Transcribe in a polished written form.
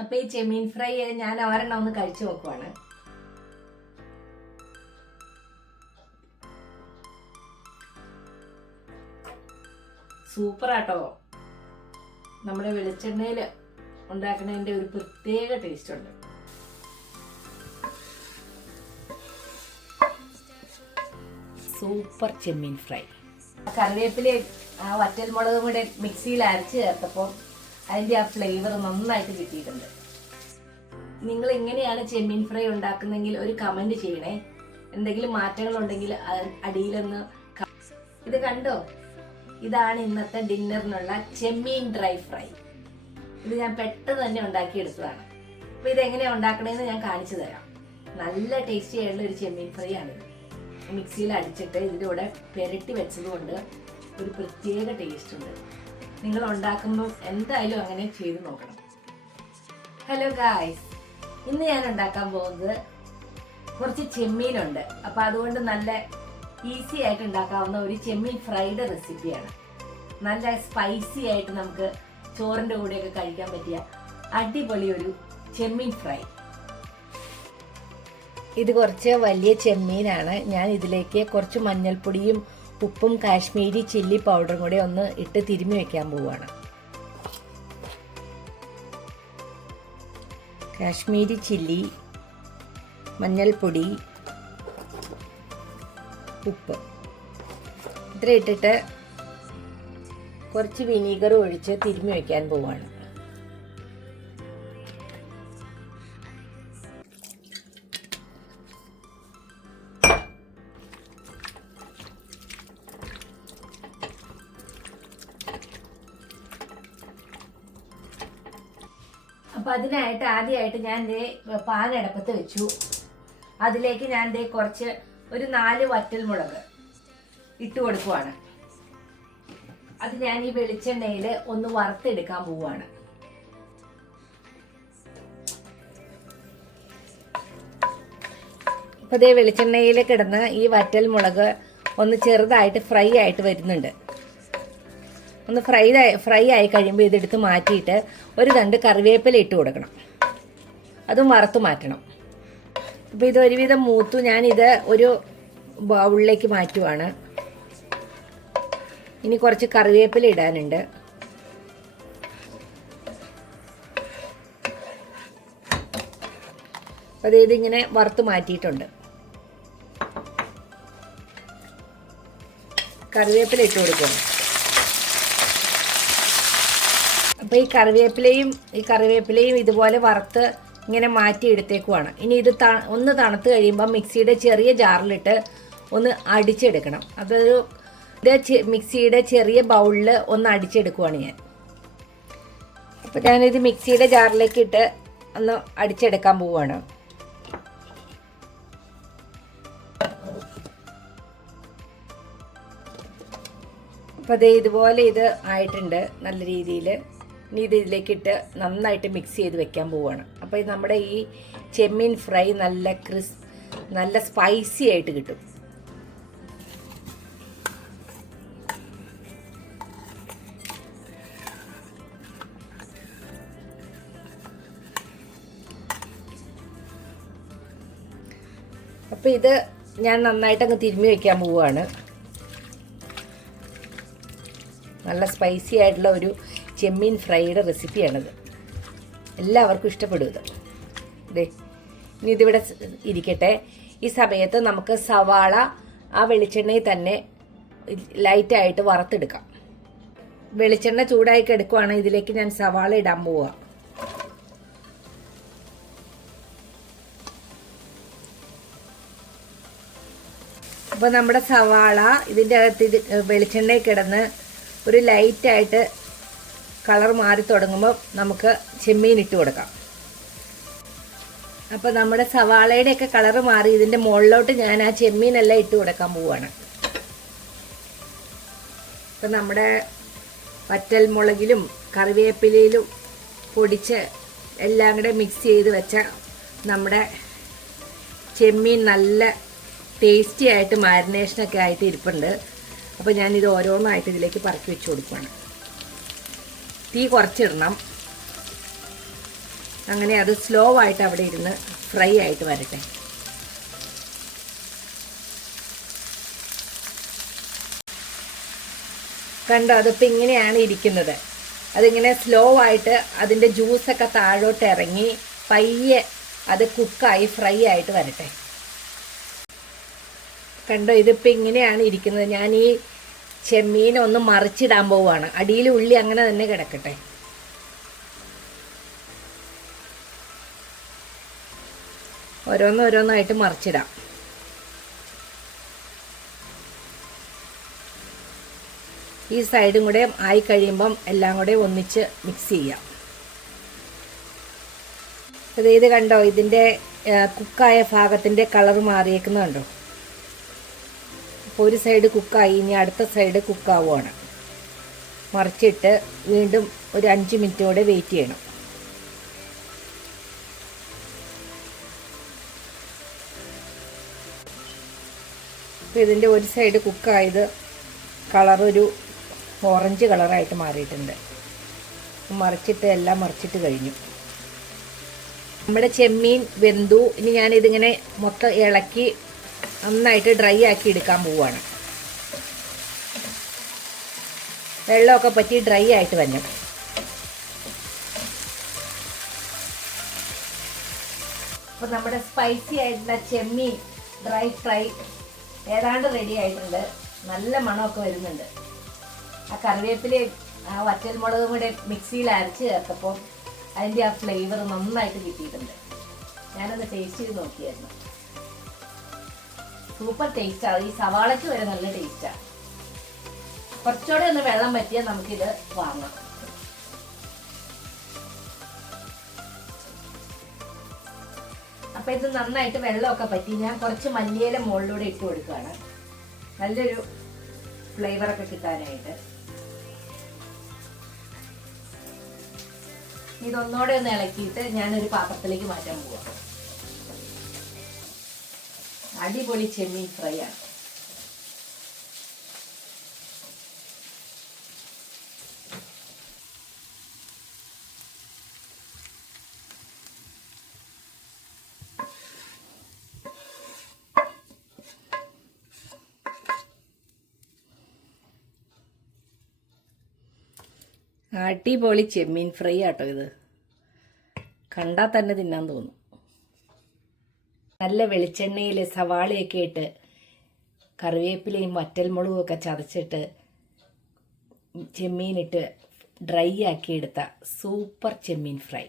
അപ്പോൾ ഈ ചെമ്മീൻ ഫ്രൈ ഞാൻ ഒരെണ്ണം ഒന്ന് കഴിച്ചു നോക്കുവാണ്. സൂപ്പറാട്ടോ. നമ്മുടെ വെളിച്ചെണ്ണയിൽ ഉണ്ടാക്കുന്നതിൻ്റെ ഒരു പ്രത്യേക ടേസ്റ്റ് ഉണ്ട്. സൂപ്പർ ചെമ്മീൻ ഫ്രൈ. കറിവേപ്പിലയും ആ വറ്റൽമുളകും കൂടെ മിക്സിയിൽ അരച്ച് ചേർത്തപ്പോൾ അതിൻ്റെ ആ ഫ്ലേവർ നന്നായിട്ട് കിട്ടിയിട്ടുണ്ട്. നിങ്ങൾ എങ്ങനെയാണ് ചെമ്മീൻ ഫ്രൈ ഉണ്ടാക്കുന്നതെങ്കിൽ ഒരു കമൻറ്റ് ചെയ്യണേ. എന്തെങ്കിലും മാറ്റങ്ങളുണ്ടെങ്കിൽ അടിയിലൊന്ന്. ഇത് കണ്ടോ, ഇതാണ് ഇന്നത്തെ ഡിന്നറിനുള്ള ചെമ്മീൻ ഡ്രൈ ഫ്രൈ. ഇത് ഞാൻ പെട്ടെന്ന് തന്നെ ഉണ്ടാക്കിയെടുത്തതാണ്. അപ്പോൾ ഇതെങ്ങനെയാണ് ഉണ്ടാക്കണതെന്ന് ഞാൻ കാണിച്ചു തരാം. നല്ല ടേസ്റ്റി ആയിട്ടുള്ള ഒരു ചെമ്മീൻ ഫ്രൈ ആണിത്. മിക്സിയിൽ അടിച്ചിട്ട് ഇതിൻ്റെ കൂടെ പുരട്ടി വെച്ചതുകൊണ്ട് ഒരു പ്രത്യേക ടേസ്റ്റ് ഉണ്ട്. നിങ്ങൾ ഉണ്ടാക്കുമ്പോൾ എന്തായാലും അങ്ങനെ ചെയ്ത് നോക്കണം. ഹലോ ഗായ്സ്, ഇന്ന് ഞാൻ ഉണ്ടാക്കാൻ പോകുന്നത് കുറച്ച് ചെമ്മീനുണ്ട്. അപ്പോൾ അതുകൊണ്ട് നല്ല ഈസി ആയിട്ട് ഉണ്ടാക്കാവുന്ന ഒരു ചെമ്മീൻ ഫ്രൈഡ് റെസിപ്പിയാണ്. നല്ല സ്പൈസി ആയിട്ട് നമുക്ക് ചോറിൻ്റെ കൂടെയൊക്കെ കഴിക്കാൻ പറ്റിയ അടിപൊളി ഒരു ചെമ്മീൻ ഫ്രൈ. ഇത് കുറച്ച് വലിയ ചെമ്മീനാണ്. ഞാൻ ഇതിലേക്ക് കുറച്ച് മഞ്ഞൾപ്പൊടിയും ഉപ്പും കാശ്മീരി ചില്ലി പൗഡറും കൂടെ ഒന്ന് ഇട്ട് തിരുമ്മി വെക്കാൻ പോവുകയാണ്. കാശ്മീരി ചില്ലി, മഞ്ഞൾപ്പൊടി, ഉപ്പ് ഇത്ര ഇട്ടിട്ട് കുറച്ച് വിനീഗർ ഒഴിച്ച് തിരുമ്മി വെക്കാൻ പോവുകയാണ്. അപ്പം അതിനായിട്ട് ആദ്യമായിട്ട് ഞാൻ പാൻ അടുപ്പത്ത് വെച്ചു. അതിലേക്ക് ഞാൻ കുറച്ച് ഒരു 4 വറ്റൽമുളക് ഇട്ട് കൊടുക്കുവാണ്. അത് ഞാൻ ഈ വെളിച്ചെണ്ണയിൽ ഒന്ന് വറുത്തെടുക്കാൻ പോവുകയാണ്. അപ്പോൾ ഇതേ വെളിച്ചെണ്ണയിൽ കിടന്ന് ഈ വറ്റൽമുളക് ഒന്ന് ചെറുതായിട്ട് ഫ്രൈ ആയിട്ട് വരുന്നുണ്ട്. ഒന്ന് ഫ്രൈ ആയി കഴിയുമ്പോൾ ഇതെടുത്ത് മാറ്റിയിട്ട് ഒരു 2 കറിവേപ്പില ഇട്ട് കൊടുക്കണം. അതും വറുത്ത് മാറ്റണം. അപ്പോൾ ഇത് ഒരുവിധം മൂത്തു. ഞാനിത് ഒരു ബൗളിലേക്ക് മാറ്റുവാണ്. ഇനി കുറച്ച് കറിവേപ്പില ഇടാനുണ്ട്. അപ്പോൾ ഇതിങ്ങനെ വറുത്ത് മാറ്റിയിട്ടുണ്ട്. കറിവേപ്പില ഇട്ട് കൊടുക്കണം. അപ്പോൾ ഈ കറിവേപ്പിലയും ഇതുപോലെ വറുത്ത് ഇങ്ങനെ മാറ്റി എടുത്തേക്കുവാണ്. ഇനി ഇത് ഒന്ന് തണുത്ത് കഴിയുമ്പോൾ മിക്സിയുടെ ചെറിയ ജാറിലിട്ട് ഒന്ന് അടിച്ചെടുക്കണം. അതൊരു മിക്സിയുടെ ചെറിയ ബൗളിൽ ഒന്ന് അടിച്ചെടുക്കുവാണ് ഞാൻ. അപ്പോൾ ഞാനിത് മിക്സിയുടെ ജാറിലേക്ക് ഇട്ട് ഒന്ന് അടിച്ചെടുക്കാൻ പോവുകയാണ്. അപ്പോൾ ഇതുപോലെ ഇത് ആയിട്ടുണ്ട് നല്ല രീതിയിൽ. ഇനി ഇത് ഇതിലേക്കിട്ട് നന്നായിട്ട് മിക്സ് ചെയ്ത് വെക്കാൻ പോവുകയാണ്. അപ്പോൾ ഇത് നമ്മുടെ ഈ ചെമ്മീൻ ഫ്രൈ നല്ല സ്പൈസി ആയിട്ട് കിട്ടും. അപ്പോൾ ഇത് ഞാൻ നന്നായിട്ട് അങ്ങ് തിരുമ്മി വയ്ക്കാൻ പോവുകയാണ്. നല്ല സ്പൈസി ആയിട്ടുള്ള ഒരു ചെമ്മീൻ ഫ്രൈയുടെ റെസിപ്പിയാണിത്. എല്ലാവർക്കും ഇഷ്ടപ്പെടും ഇത്. ഇനി ഇതിവിടെ ഇരിക്കട്ടെ. ഈ സമയത്ത് നമുക്ക് സവാള ആ വെളിച്ചെണ്ണയിൽ തന്നെ ലൈറ്റായിട്ട് വറുത്തെടുക്കാം. വെളിച്ചെണ്ണ ചൂടായി കിടക്കുവാണ്. ഇതിലേക്ക് ഞാൻ സവാള ഇടാൻ പോവുക. അപ്പോൾ നമ്മുടെ സവാള ഇതിൻ്റെ അകത്ത് വെളിച്ചെണ്ണയിൽ കിടന്ന് ഒരു ലൈറ്റായിട്ട് കളർ മാറി തുടങ്ങുമ്പോൾ നമുക്ക് ചെമ്മീൻ ഇട്ട് കൊടുക്കാം. അപ്പോൾ നമ്മുടെ സവാളയുടെയൊക്കെ കളർ മാറി ഇതിൻ്റെ മുകളിലോട്ട് ഞാൻ ആ ചെമ്മീനെല്ലാം ഇട്ട് കൊടുക്കാൻ പോവുകയാണ്. അപ്പോൾ നമ്മുടെ വറ്റൽമുളകിലും കറിവേപ്പിലയിലും പൊടിച്ച് എല്ലാം കൂടെ മിക്സ് ചെയ്ത് വെച്ച നമ്മുടെ ചെമ്മീൻ നല്ല ടേസ്റ്റി ആയിട്ട് മാരിനേഷനൊക്കെ ആയിട്ട് ഇരിപ്പുണ്ട്. അപ്പോൾ ഞാനിത് ഓരോന്നായിട്ട് ഇതിലേക്ക് പറക്കി വെച്ച് കൊടുക്കുകയാണ്. തീ കുറച്ചിടണം. അങ്ങനെ അത് സ്ലോ ആയിട്ട് അവിടെ ഇരുന്ന് ഫ്രൈ ആയിട്ട് വരട്ടെ. കണ്ടോ, അതിപ്പോൾ ഇങ്ങനെയാണ് ഇരിക്കുന്നത്. അതിങ്ങനെ സ്ലോ ആയിട്ട് അതിൻ്റെ ജ്യൂസൊക്കെ താഴോട്ട് ഇറങ്ങി പയ്യെ അത് കുക്കായി ഫ്രൈ ആയിട്ട് വരട്ടെ. കണ്ടോ, ഇതിപ്പോൾ ഇങ്ങനെയാണ് ഇരിക്കുന്നത്. ഞാൻ ഈ ചെമ്മീൻ ഒന്ന് മറിച്ചിടാൻ പോവുകയാണ്. അടിയിൽ ഉള്ളി അങ്ങനെ തന്നെ കിടക്കട്ടെ. ഓരോന്നോരോന്നായിട്ട് മറിച്ചിടാം. ഈ സൈഡും കൂടെ ആയി കഴിയുമ്പം എല്ലാം കൂടെ ഒന്നിച്ച് മിക്സ് ചെയ്യാം. ഇത് കണ്ടോ, ഇതിൻ്റെ കുക്കായ ഭാഗത്തിൻ്റെ കളർ മാറിയേക്കുന്നുണ്ടോ? അപ്പോൾ ഒരു സൈഡ് കുക്കായി, ഇനി അടുത്ത സൈഡ് കുക്കാവുകയാണ്. മറിച്ചിട്ട് വീണ്ടും ഒരു 5 മിനിറ്റ് കൂടെ വെയിറ്റ് ചെയ്യണം. അപ്പോൾ ഇതിൻ്റെ ഒരു സൈഡ് കുക്കായത് കളറൊരു ഓറഞ്ച് കളറായിട്ട് മാറിയിട്ടുണ്ട്. മറിച്ചിട്ട് എല്ലാം മറിച്ചിട്ട് കഴിഞ്ഞു. നമ്മുടെ ചെമ്മീൻ വെന്തു. ഇനി ഞാനിതിങ്ങനെ മൊത്തം ഇളക്കി നന്നായിട്ട് ഡ്രൈ ആക്കി എടുക്കാൻ പോവുകയാണ്. വെള്ളമൊക്കെ പറ്റി ഡ്രൈ ആയിട്ട് വന്നു. അപ്പോൾ നമ്മുടെ സ്പൈസി ആയിട്ടുള്ള ചെമ്മീൻ ഡ്രൈ ഫ്രൈ ഏതാണ്ട് റെഡി ആയിട്ടുണ്ട്. നല്ല മണമൊക്കെ വരുന്നുണ്ട്. ആ കറിവേപ്പിലയും ആ വറ്റൽമുളകും കൂടെ മിക്സിയിൽ അരച്ച് ചേർത്തപ്പോൾ അതിൻ്റെ ആ ഫ്ലേവർ നന്നായിട്ട് കിട്ടിയിട്ടുണ്ട്. ഞാനൊന്ന് ടേസ്റ്റ് ചെയ്ത് നോക്കിയായിരുന്നു. സൂപ്പർ ടേസ്റ്റാണ്. ഈ സവാളയ്ക്ക് വരെ നല്ല ടേസ്റ്റാണ്. കുറച്ചുകൂടെ ഒന്ന് വെള്ളം പറ്റിയാൽ നമുക്കിത് വാങ്ങാം. അപ്പം ഇത് നന്നായിട്ട് വെള്ളമൊക്കെ പറ്റി ഞാൻ കുറച്ച് മല്ലിയില മുകളിലൂടെ ഇട്ട് കൊടുക്കുകയാണ്. നല്ലൊരു ഫ്ലേവറൊക്കെ കിട്ടാനായിട്ട്. ഇതൊന്നോടെ ഒന്ന് ഇളക്കിയിട്ട് ഞാനൊരു പാത്രത്തിലേക്ക് മാറ്റാൻ പോവാം. അടിപൊളി ചെമ്മീൻ ഫ്രൈ ആണ്. അടിപൊളി ചെമ്മീൻ ഫ്രൈ ആട്ടോ ഇത്. കണ്ടാൽ തന്നെ തിന്നാൻ തോന്നും. നല്ല വെളിച്ചെണ്ണയിൽ സവാളയൊക്കെ ഇട്ട് കറിവേപ്പിലയും വറ്റൽമുളകും ഒക്കെ ചതച്ചിട്ട് ചെമ്മീനിട്ട് ഡ്രൈ ആക്കി എടുത്ത സൂപ്പർ ചെമ്മീൻ ഫ്രൈ.